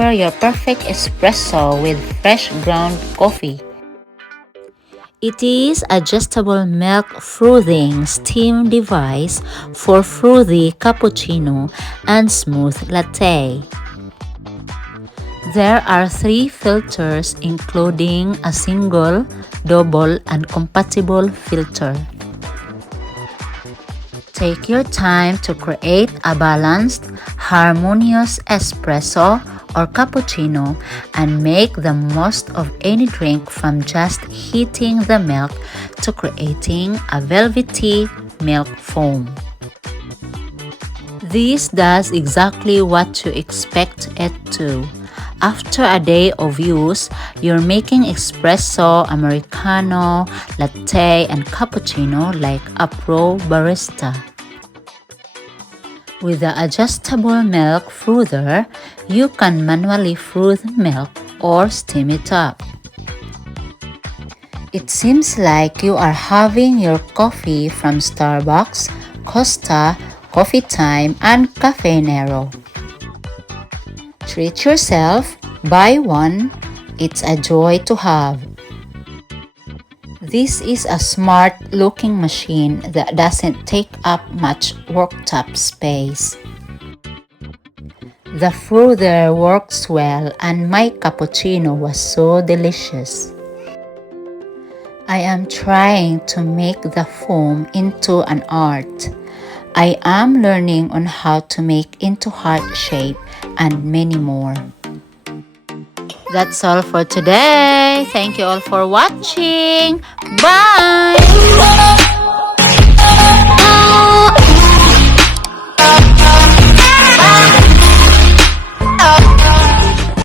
prepare your perfect espresso with fresh ground coffee. It is adjustable milk frothing steam device for frothy cappuccino and smooth latte. There are 3 filters including a single, double, and compatible filter. Take your time to create a balanced, harmonious espresso or cappuccino and make the most of any drink from just heating the milk to creating a velvety milk foam. This does exactly what you expect it to. After a day of use, you're making espresso, americano, latte, and cappuccino like a pro barista. With the adjustable milk frother, you can manually froth milk or steam it up. It seems like you are having your coffee from Starbucks, Costa, Coffee Time, and Cafe Nero. Treat yourself, buy one, it's a joy to have. This is a smart-looking machine that doesn't take up much worktop space. The frother works well and my cappuccino was so delicious. I am trying to make the foam into an art. I am learning on how to make into heart shape and many more. That's all for today. Thank you all for watching. Bye!